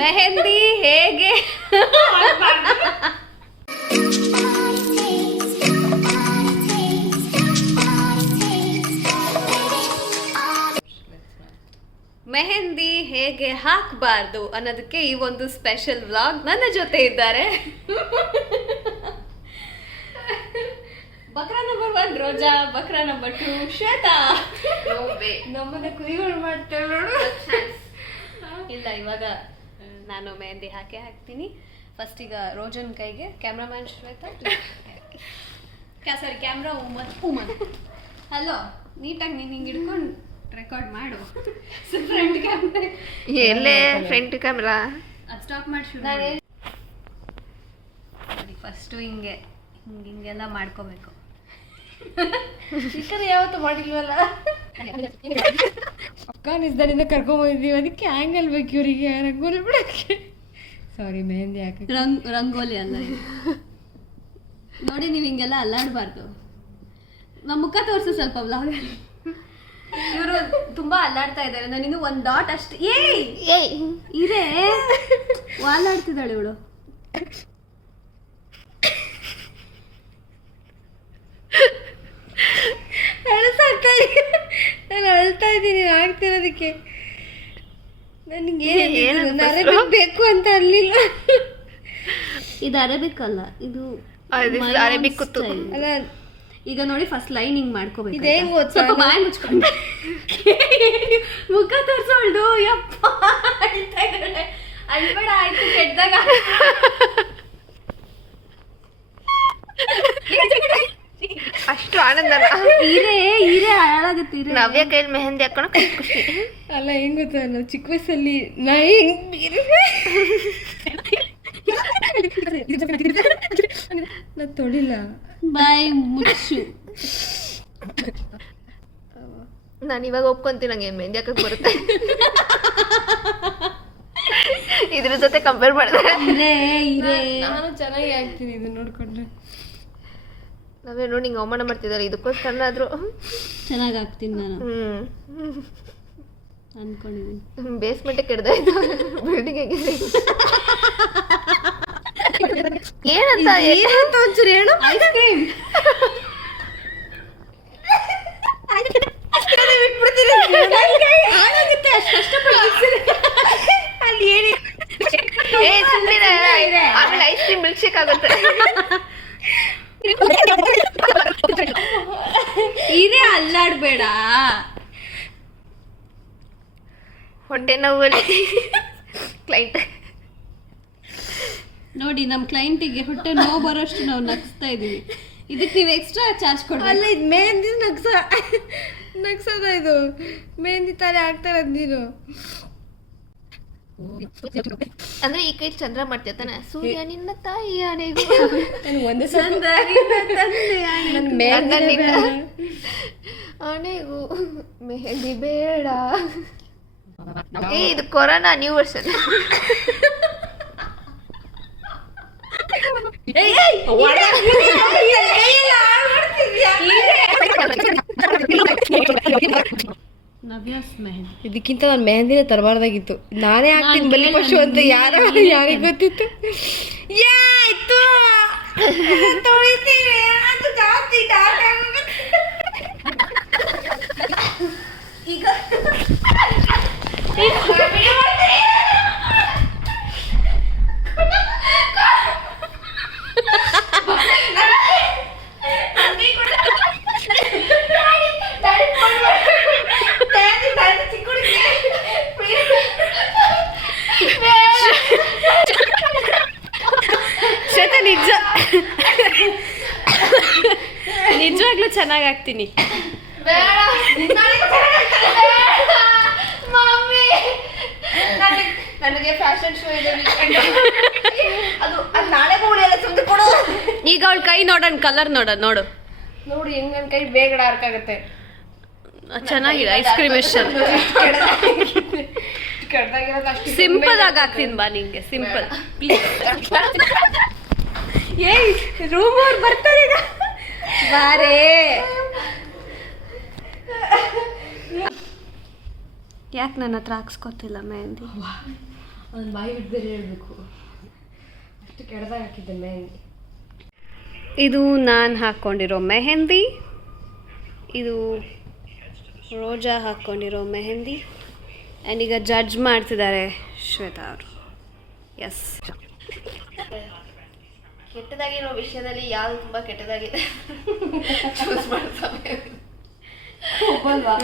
ಮೆಹಂದಿ ಹೇಗೆ ಮೆಹಂದಿ ಹೇಗೆ ಹಾಕಬಾರ್ದು ಅನ್ನೋದಕ್ಕೆ ಈ ಒಂದು ಸ್ಪೆಷಲ್ ವ್ಲಾಗ್. ನನ್ನ ಜೊತೆ ಇದ್ದಾರೆ ಬಕ್ರಾ ನಂಬರ್ 1 ರೋಜಾ, ಬಕ್ರಾ ನಂಬರ್ 2 ಶ್ವೇತಾ. ನಮ್ಮನ್ನ ಕುರಿಗಳು ಮಾಡ್ತೇವೆ ನೋಡು. ಇಲ್ಲ, ಇವಾಗ ನಾನು ಮೆಹಂದಿ ಹಾಕ್ತೀನಿ. ಫಸ್ಟ್ ಈಗ ರೋಜನ್ ಕೈಗೆ ಕ್ಯಾಮ್ರಾಮ್ಯಾನ್ ಶ್ವೇತಾ, ಸಾರಿ ಕ್ಯಾಮ್ರಾ ಉಮನ್. ಹಲೋ, ನೀಟಾಗಿ ನೀನು ಹಿಂಗೆ ಹಿಡ್ಕೊಂಡು ರೆಕಾರ್ಡ್ ಮಾಡು. ಫ್ರಂಟ್ ಕ್ಯಾಮ್ರಾ ಎಲ್ಲೇ ಫ್ರಂಟ್ ಕ್ಯಾಮ್ರಾ ಅದು ಸ್ಟಾಪ್ ಮಾಡಿ ಶುರು. ಫಸ್ಟು ಹಿಂಗೆಲ್ಲ ಮಾಡ್ಕೋಬೇಕು. ಈ ಥರ ಯಾವತ್ತೂ ಮಾಡಿಲ್ವಲ್ಲ. ಅಫ್ಘಾನಿಸ್ತಾನಿಂದ ಕರ್ಕೊಂಬಂದಿದ್ದೀವಿ, ಅದಕ್ಕೆ ಆ್ಯಂಗಲ್ ಬೇಕು ಇವರಿಗೆ ರಂಗೋಲಿ ಬಿಡೋಕ್ಕೆ. ಸಾರಿ, ಮೆಹಂದಿ ಹಾಕಿ ರಂಗೋಲಿ ಅಲ್ಲ ಇದು. ನೋಡಿ, ನೀವು ಹಿಂಗೆಲ್ಲ ಅಲ್ಲಾಡಬಾರ್ದು. ನಮ್ಮ ಮುಖ ತೋರಿಸು ಸ್ವಲ್ಪ ವ್ಲಾಗಲ್ಲಿ. ಇವರು ತುಂಬಾ ಅಲ್ಲಾಡ್ತಾ ಇದ್ದಾರೆ. ನಾನಿನ್ನು ಒಂದು ಡಾಟ್ ಅಷ್ಟೇ. ಇರೇ ವಾಲಾಡ್ತಿದ್ದಾಳೆ ಇವಳು. ನಾನು ಅಳ್ತಾ ಇದ್ದೀನಿ ಆಗ್ತಿರೋದಕ್ಕೆ. ನನಗೆ ಅರೇಬಿಕ್ ಬೇಕು ಅಂತ ಅಲ್ಲಿಲ್ಲ. ಇದು ಅರೇಬಿಕ್ ಅಲ್ಲ, ಇದು ಅರೇಬಿಕ್ ಅಲ್ಲ. ಈಗ ನೋಡಿ, ಫಸ್ಟ್ ಲೈನ್ ಹಿಂಗ್ ಮಾಡ್ಕೋಬೇಕು. ಇದು ಹೆಂಗ್ ಗೊತ್ತಾ? ಸ್ವಲ್ಪ ಬಾಯಿ ಮುಚ್ಕೊಂಡು ಮುಖ ತೋರ್ಸೋಳ್ದು. ಯಪ್ಪ, ಅಳ್ಬೇಡ ಆಯ್ತು, ಕೆಟ್ಟದಾಗ. ಅಷ್ಟು ಆನಂದನ. ಹೀರೆ ಹಾಳಾಗುತ್ತೆ. ನವ್ಯ ಕೈಲಿ ಮೆಹಂದಿ ಹಾಕೋಣ ಖುಷಿ ಅಲ್ಲ. ಹೆಂಗ್ ಗೊತ್ತಾ, ನಾವು ಚಿಕ್ಕ ವಯಸ್ಸಲ್ಲಿ ನಾ ತೊಳಿಲ್ಲ. ಬಾಯಿ ಮುಚ್ಚು. ನಾನು ಇವಾಗ ಒಪ್ಕೊಂತೀನಿ, ನಂಗೆ ಮೆಹಂದಿ ಹಾಕಕ್ ಬರುತ್ತೆ. ಇದ್ರ ಜೊತೆ ಕಂಪೇರ್ ಮಾಡಿದ್ರೆ ನಾನು ಚೆನ್ನಾಗಿ ಆಗ್ತೀನಿ ಇದು ನೋಡ್ಕೊಂಡ್ರೆ. ನಾವೇ ನೋಡಿ ಹಿಂಗೆ ಅವಮಾನ ಮಾಡ್ತಿದ್ದಾರೆ. ಇದಕ್ಕೋಸ್ಕರನಾದ್ರೂ ಚೆನ್ನಾಗಿ ಆಗ್ತೀನಿ ನಾನು ಅನ್ಕೊಂಡಿದ್ದೀನಿ. ಬೇಸ್ಮೆಂಟ್ ಕೆಡ್ದಾಯ್ತು, ಬಿಲ್ಡಿಂಗ್ ಹೇಗಿದೆ ಏನಂತ ಒಂಚೂರು ಹೇಳು. ಐಸ್ ಕ್ರೀಮ್ ಅಲ್ಲಿ ಏನಿ ಆಮೇಲೆ ಐಸ್ ಕ್ರೀಮ್ ಮಿಲ್ಕ್ ಶೇಕ್ ಆಗುತ್ತೆ. ಹೀರೆ ಅಲ್ಲಾಡ್ಬೇಡ. ಹೊಟ್ಟೆ ನೋವಲ್ಲಿ ಕ್ಲೈಂಟ್ ನೋಡಿ, ನಮ್ಮ ಕ್ಲೈಂಟಿಗೆ ಹೊಟ್ಟೆ ನೋವು ಬರೋಷ್ಟು ನಾವು ನಗಿಸ್ತಾ ಇದೀವಿ. ಇದಕ್ಕೆ ನೀವು ಎಕ್ಸ್ಟ್ರಾ ಚಾರ್ಜ್ ಕೊಡಿ. ಅಲ್ಲ, ಇದು ಮೆಹಂದಿ ನಗ್ಸದ. ಇದು ಮೆಹಂದಿ ತಾನೇ ಆಗ್ತಾ ಇರೋದು ನೀನು. ಅಂದ್ರೆ ಈ ಕೈ ಚಂದ್ರ ಮಾಡ್ತಾನೆ. ಸೂರ್ಯ ನಿನ್ನ ತಾಯಿ ಆನೆಗೂ ಒಂದೇ ಆನೆಗೂ ಮೆಹಂದಿ ಬೇಡ. ಇದು ಕೊರೋನಾ ನ್ಯೂ ವರ್ಷನ್. ಇದಕ್ಕಿಂತ ನಾನು ಮೆಹಂದಿನ ತರಬಾರ್ದಾಗಿತ್ತು. ನಾನೇ ಆಗ್ತೀನಿ ಬಲಿ ಪಶು ಅಂತ ಯಾರಿಗೆ ಗೊತ್ತಿತ್ತು. ಆಯ್ತು ಈಗ ನಿಜವಾಗ್ಲೂ ಚೆನ್ನಾಗಿ ಆಗ್ತೀನಿ. ನನಗೆ ಫ್ಯಾಷನ್ ಶೋ ಇದೆ, ಅದು ನಾಳೆ ಗೋಳಿಯಲ್ಲ ಸುಂದು ಕೊಡು. ಈಗ ಅವಳ ಕೈ ನೋಡೋಣ, ಕಲರ್ ನೋಡು ನೋಡಿ ಹೆಂಗ್ ನನ್ನ ಕೈ ಬೇಗ ಡಾರ್ಕ್ ಆಗುತ್ತೆ. ಚೆನ್ನಾಗಿದೆ. ಐಸ್ ಕ್ರೀಮ್ ಎಷ್ಟು ಸಿಂಪಲ್ ಆಗಿ ಹಾಕ್ತೀನಿ ಬಾ ನಿಂಗೆ. ಸಿಂಪಲ್ ಏಯ್, ರೂಮ್ ಅವ್ರು ಬರ್ತಾರೆ ಈಗ. ಬಾರೇ, ಯಾಕೆ ನನ್ನ ಹತ್ರ ಹಾಕ್ಸ್ಕೊತಿಲ್ಲ ಮೆಹಂದಿ? ಅವ್ನು ಬಾಯಿ ಬಿಟ್ಟು ಬೇರೆ ಹೇಳ್ಬೇಕು, ಅಷ್ಟು ಕೆಡ್ದಾಗ ಹಾಕಿದ್ದೆ ಮೆಹಂದಿ. ಇದು ನಾನು ಹಾಕ್ಕೊಂಡಿರೋ ಮೆಹಂದಿ, ಇದು ರೋಜಾ ಹಾಕ್ಕೊಂಡಿರೋ ಮೆಹಂದಿ. ಆ್ಯಂಡ್ ಈಗ ಜಡ್ಜ್ ಮಾಡ್ತಿದ್ದಾರೆ ಶ್ವೇತಾ ಅವರು. ಎಸ್, ಕೆಟ್ಟದಾಗಿರೋ ವಿಷಯದಲ್ಲಿ ಯಾವ್ದು ತುಂಬಾ ಕೆಟ್ಟದಾಗಿದೆ ಚೂಸ್ ಮಾಡ್ತಾರೆ.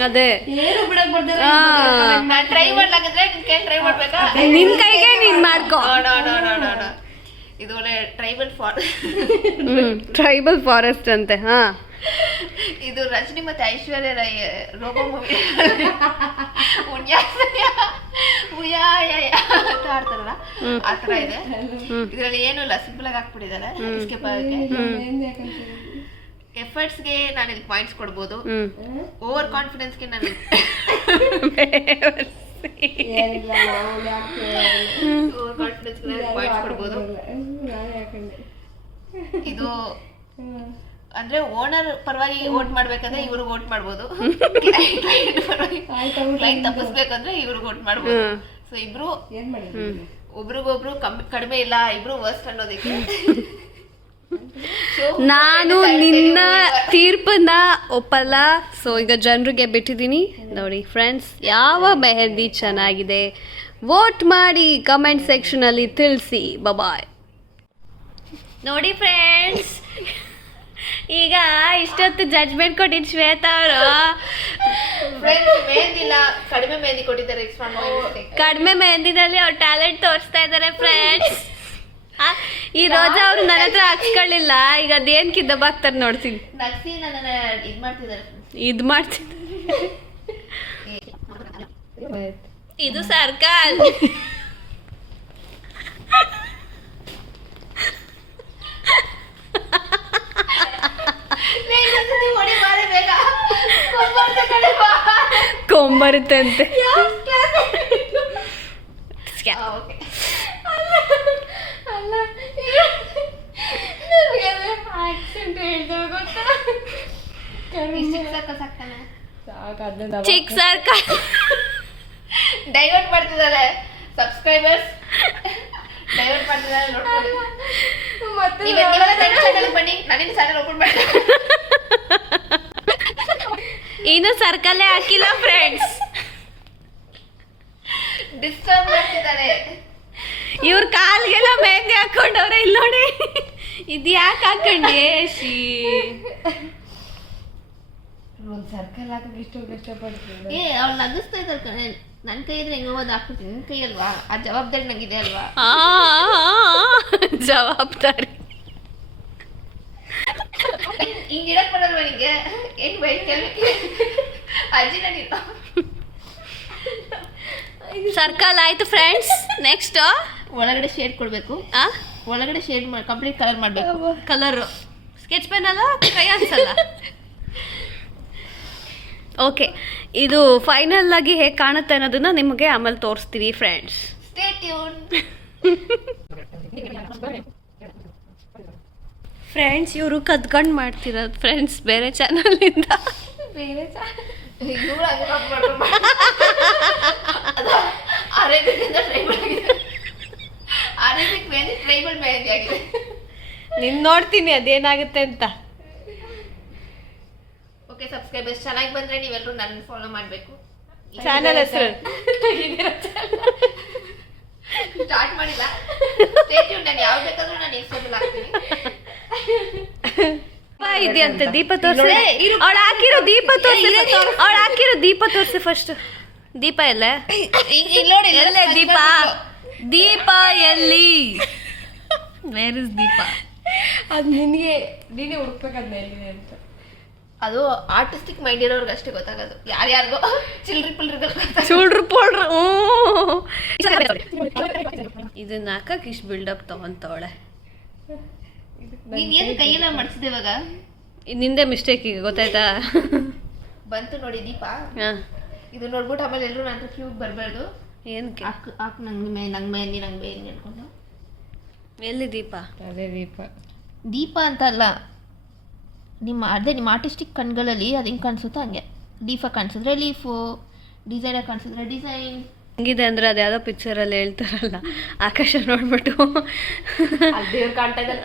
ಅದೇ ಏನು ಬಿಡಕ್ ಬರ್ತಾರೆ. ನಾನು ಟ್ರೈ ಮಾಡ್ಲಾಗಿದ್ರೆ ನಿನ್ ಕೈ ಟ್ರೈ ಮಾಡ್ಬೇಕಾ? ನಿನ್ ಕೈಗೆ ನೀನ್ ಮಾಡ್ಕೋ. ಇದು ಒಳ್ಳೆ ಟ್ರೈಬಲ್ ಟ್ರೈಬಲ್ ಫಾರೆಸ್ಟ್ ಅಂತೆ. ಹಾ, ಇದು ರಜನಿ ಮತ್ತೆ ಐಶ್ವರ್ಯ ರೈ ರೋಬೋ ಮೂವಿ ಆಡ್ತಾರಲ್ಲ ಆ ತರ ಇದೆ. ಇದ್ರಲ್ಲಿ ಏನು ಇಲ್ಲ, ಸಿಂಪಲ್ ಆಗಿ ಹಾಕ್ಬಿಟ್ಟಿದ್ದಾರೆ ಎಸ್ಕೇಪ್ ಆಗಕ್ಕೆ. ಎಫರ್ಟ್ಸ್ಗೆ ನಾನು ಇಲ್ಲಿ ಪಾಯಿಂಟ್ಸ್ ಕೊಡ್ಬೋದು, ಓವರ್ ಕಾನ್ಫಿಡೆನ್ಸ್ಗೆ ನಾನು ಓವರ್ ಕಾನ್ಫಿಡೆನ್ಸ್ಗೆ ಪಾಯಿಂಟ್ಸ್ ಕೊಡ್ಬೋದು. ಇದು ಅಂದ್ರೆ ಓನರ್ ಪರವಾಗಿ ವೋಟ್ ಮಾಡ್ಬೇಕಂದ್ರೆ ಇವ್ರಿಗೆ ವೋಟ್ ಮಾಡ್ಬೋದು, ಕ್ಲೈಂಟ್ ತಪ್ಪಿಸ್ಬೇಕಂದ್ರೆ ಇವ್ರಿಗೆ ವೋಟ್ ಮಾಡ್ಬೋದು. ಸೊ ಇಬ್ರು ಒಬ್ರಿಗೊಬ್ರು ಕಡಿಮೆ ಇಲ್ಲ, ಇಬ್ರು ವರ್ಸ್ಟ್ ಅನ್ನೋದಕ್ಕೆ. ನಾನು ನಿನ್ನ ತೀರ್ಪನ್ನ ಒಪ್ಪಲ್ಲ. ಸೊ ಈಗ ಜನರಿಗೆ ಬಿಟ್ಟಿದ್ದೀನಿ. ನೋಡಿ ಫ್ರೆಂಡ್ಸ್, ಯಾವ ಮೆಹಂದಿ ಚೆನ್ನಾಗಿದೆ ವೋಟ್ ಮಾಡಿ ಕಮೆಂಟ್ ಸೆಕ್ಷನಲ್ಲಿ ತಿಳಿಸಿ. ಬಾಯ್. ನೋಡಿ ಫ್ರೆಂಡ್ಸ್, ಈಗ ಇಷ್ಟೊತ್ತು ಜಡ್ಜ್ಮೆಂಟ್ ಕೊಟ್ಟಿದ್ದು ಶ್ವೇತಾ ಅವರು. ಕಡಿಮೆ ಮೆಹಂದಿ ಕೊಟ್ಟಿದ್ದಾರೆ, ಕಡಿಮೆ ಮೆಹಂದಿನಲ್ಲಿ ಅವ್ರ ಟ್ಯಾಲೆಂಟ್ ತೋರಿಸ್ತಾ ಇದ್ದಾರೆ ಫ್ರೆಂಡ್ಸ್. ಈ ರೋಜಾ ಅವರು ನನ್ನ ಹತ್ರ ಹಾಕ್ಸ್ಕೊಳ್ಳಿಲ್ಲ, ಈಗ ಅದೇನ್ ಕಿದ್ದಬಾಗ್ತಾರೆ ನೋಡ್ತೀನಿ. ನಗ್ಸಿ ನನ್ನ ಇದು ಮಾಡ್ತಿದ್ದಾರೆ. ಇದು ಸರ್ಕಲ್. ಕೊಂಬರುತ್ತೆ ಅಂತೆ. ಚಿಕ್ಕ ಸರ್ಕಲ್ ಡೈವರ್ಟ್ ಮಾಡ್ತಿದ್ದಾರೆ ಸಬ್ಸ್ಕ್ರೈಬರ್ಸ್, ಡೈವರ್ಟ್ ಮಾಡ್ತಿದ್ದಾರೆ. ಬನ್ನಿ, ನಾನೇನು ಚಾನಲ್ ಓಪನ್ ಮಾಡ್ತೀನಿ. ಇನ್ನು ಸರ್ಕಲ್ಲೇ ಹಾಕಿಲ್ಲ ಫ್ರೆಂಡ್ಸ್, ಡಿಸ್ಟರ್ಬ್ ಮಾಡ್ತಿದ್ದಾರೆ. ಇವ್ರ ಕಾಲ್ಗೆಲ್ಲ ಮೆಹಂದಿ ಹಾಕೊಂಡವ್ರೆ. ಇಲ್ಲಿ ನೋಡಿ, ಇದು ಯಾಕೆ ಹಾಕೊಂಡೆ ಶೀ? ಒಂದು ಸರ್ಕಲ್ ಹಾಕಕ್ಕೆ ಇಷ್ಟಪಡ್ತೀನಿ. ಅವ್ಳು ನಗಿಸ್ತಾ ಇದ್ದಾರೆ ಕಣೆ. ನನ್ನ ಕೈ ಇದ್ರೆ ಹೆಂಗ ಓದ್ ಹಾಕ್ಬಿಡ್ತೀನಿ, ನಿನ್ನ ಕೈ ಅಲ್ವಾ, ಆ ಜವಾಬ್ದಾರಿ ನಂಗಿದೆ ಅಲ್ವಾ? ಜವಾಬ್ದಾರಿ ಹಿಂಗ ಇಡಕ್ ಬರಲ್ವಾ ನಿಂಗೆ? ಏನ್ ಬೈ ಕೇಳಕ್ಕೆ ಅಜ್ಜಿನ ನೀನು. ಸರ್ಕಲ್ ಆಯ್ತು ಫ್ರೆಂಡ್ಸ್. ನೆಕ್ಸ್ಟ್ ಒಳಗಡೆ ಶೇಡ್ ಕೊಡ್ಬೇಕು. ಒಳಗಡೆ ಶೇಡ್ ಮಾಡಿ ಕಂಪ್ಲೀಟ್ ಕಲರ್ ಮಾಡ್ಬೇಕು. ಕಲರ್ ಸ್ಕೆಚ್ ಪೆನ್ ಅಲ್ಲ, ಕೈ ಅನ್ಸಲ್ಲ. ಓಕೆ, ಇದು ಫೈನಲ್ ಆಗಿ ಹೇಗೆ ಕಾಣುತ್ತೆ ಅನ್ನೋದನ್ನ ನಿಮಗೆ ಆಮೇಲೆ ತೋರಿಸ್ತೀವಿ ಫ್ರೆಂಡ್ಸ್. Stay tune. ಫ್ರೆಂಡ್ಸ್, ಇವರು ಕದ್ಕೊಂಡು ಮಾಡ್ತಿರೋದು ಫ್ರೆಂಡ್ಸ್, ಬೇರೆ ಚಾನಲಿಂದ. ಬೇರೆ ಅರೇಬಿಕ್ ಟ್ರೈಬಲ್ ಆಗಿದೆ. ಅರೇಬಿಕ್ ಮೆಹಂದಿ ಟ್ರೈಬಲ್ ಮೆಹಂದಿ ಆಗಿದೆ. ನಿನ್ ನೋಡ್ತೀನಿ ಅದೇನಾಗುತ್ತೆ ಅಂತ. ಓಕೆ ಸಬ್ಸ್ಕ್ರೈಬರ್ಸ್, ಚೆನ್ನಾಗಿ ಬಂದ್ರೆ ನೀವೆಲ್ಲರೂ ನನ್ನ ಫಾಲೋ ಮಾಡಬೇಕು. ಚಾನಲ್ ಹೆಸರು ಸ್ಟಾರ್ಟ್ ಮಾಡಿಲ್ಲ. Stay tune. ನಾನು ಯಾವ್ದು ಬೇಕಾದ್ರೂ ನಾನು ಇನ್ಸ್ಟಾಗ್ರಾಮ್ ಹಾಕ್ತೀನಿ. ಇದೆಯಂತೆ ದೀಪ ತೋರಿಸಿ. ಅವಳು ಹಾಕಿರೋ ದೀಪ ತೋರಿಸಿ. ಅವಳು ಹಾಕಿರೋ ದೀಪ ತೋರಿಸಿ ಫಸ್ಟ್. ದೀಪ ಎಲ್ಲ ನೋಡಿ, ಎಲ್ಲೇ ದೀಪ? ದೀಪ ಎಲ್ಲಿ? ವೇರ್ ಇಸ್ ದೀಪ? ಅದು ನಿನಗೆ ನೀನೇ ಹುಡುಕ್ಬೇಕದ್ನ ಎಲ್ಲಿದೆ ಅಂತ. ಅದು ಆರ್ಟಿಸ್ಟಿಕ್ ಮೈಂಡ್ ಇರೋರ್ಗೆ ಅಷ್ಟೇ ಗೊತ್ತಾಗೋದು. ಯಾರ್ಯಾರಿಗೋ ಚಿಲ್ಡ್ರಿ ಪುಲ್ರಿಗಳು ಚೂಡ್ರು ಪೋಡ್ರು. ಇದನ್ನ ಹಾಕಕ್ಕೆ ಇಷ್ಟು ಬಿಲ್ಡಪ್ ತಗೊಂತವಳೆ. ನೀನ್ ಏನು ಕೈಯೆಲ್ಲ ಮಾಡಿಸಿದೆ ಇವಾಗ? ನಿಂದೆ ಮಿಸ್ಟೇಕ್ ಈಗ ಗೊತ್ತಾಯ್ತಾ? ಬಂತು ನೋಡಿ ದೀಪ. ಇದು ನೋಡ್ಬಿಟ್ಟು ಆಮೇಲೆ ಎಲ್ಲರೂ ನನ್ನ ಕ್ಯೂಬ್ ಬರಬಾರ್ದು. ಏನಕ್ಕೆ? ಹಾಕ್ ನಂಗೆ ಮೆಹಂದಿ ಅನ್ಕೊಂಡು. ಎಲ್ಲಿ ದೀಪ? ಅದೇ ದೀಪ. ದೀಪ ಅಂತ ಅಲ್ಲ, ನಿಮ್ಮ ಆರ್ಟಿಸ್ಟಿಕ್ ಕಣ್ಗಳಲ್ಲಿ ಅದು ಹೆಂಗೆ ಕಾಣಿಸುತ್ತೋ ಹಂಗೆ. ದೀಪ ಕಾಣಿಸಿದ್ರೆ ಲೀಫು, ಡಿಸೈನರ್ ಕಾಣಿಸಿದ್ರೆ ಡಿಸೈನ್, ಹೆಂಗಿದೆ ಅಂದರೆ ಅದು ಯಾವುದೋ ಪಿಕ್ಚರಲ್ಲಿ ಹೇಳ್ತಾರಲ್ಲ, ಆಕಾಶ ನೋಡ್ಬಿಟ್ಟು ದೇವ್ರು ಕಾಣ್ತಾ ಇದ್ದಾನೆ,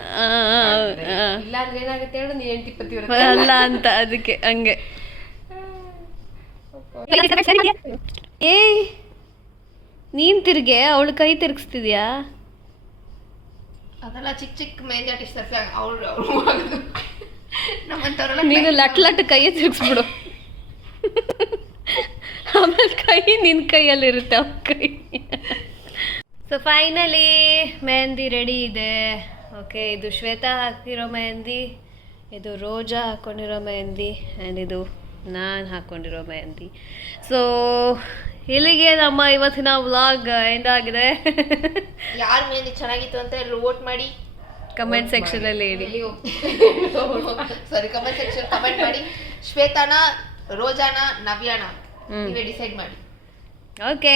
ಇಲ್ಲ ಅಂದ್ರೆ ಏನಾಗುತ್ತೆ ಹೇಳು, ನೀ 20 ಅಲ್ಲ ಅಂತ, ಅದಕ್ಕೆ ಹಂಗೆ. ಏಯ್ ನೀನ್ ತಿರ್ಗೆ ಅವಳು ಕೈ ತಿರ್ಗಿಸ್ತಿದ್ಯಾ? ಅದೆಲ್ಲ ಚಿಕ್ಕ ಚಿಕ್ಕ ಮೆಹಂದಿ ಆರ್ಟಿಸ್ಟ್ ಅವ್ರು ನಮ್ಮಂತವ್ರೆಲ್ಲ ನೀನು ಲಟ್ ಕೈಯೇ ತಿರ್ಗಿಸ್ಬಿಡು, ಆಮೇಲೆ ಕೈ ನಿನ್ನ ಕೈಯಲ್ಲಿರುತ್ತೆ ಅವ್ರ ಕೈ. ಸೊ ಫೈನಲಿ ಮೆಹಂದಿ ರೆಡಿ ಇದೆ. ಓಕೆ, ಇದು ಶ್ವೇತಾ ಹಾಕಿರೋ ಮೆಹಂದಿ, ಇದು ರೋಜಾ ಹಾಕ್ಕೊಂಡಿರೋ ಮೆಹಂದಿ, ಆ್ಯಂಡ್ ಇದು ನಾನು ಹಾಕ್ಕೊಂಡಿರೋ ಮೆಹಂದಿ. ಸೊ ಇಲ್ಲಿಗೆ ನಮ್ಮ ಇವತ್ತಿನ ವ್ಲಾಗ್ ಎಂಡ್ ಆಗಿದೆ. ಯಾರ ಮೆಹಂದಿ ಚೆನ್ನಾಗಿತ್ತು ಅಂತ ವೋಟ್ ಮಾಡಿ ಕಮೆಂಟ್ ಸೆಕ್ಷನಲ್ಲಿ ಹೇಳಿ. ಸಾರಿ, ಕಮೆಂಟ್ ಸೆಕ್ಷನ್ ಕಮೆಂಟ್ ಮಾಡಿ. ಶ್ವೇತಾನ, ರೋಜಾನ, ನವ್ಯಾನ ನೀವೇ ಡಿಸೈಡ್ ಮಾಡಿ. ಓಕೆ.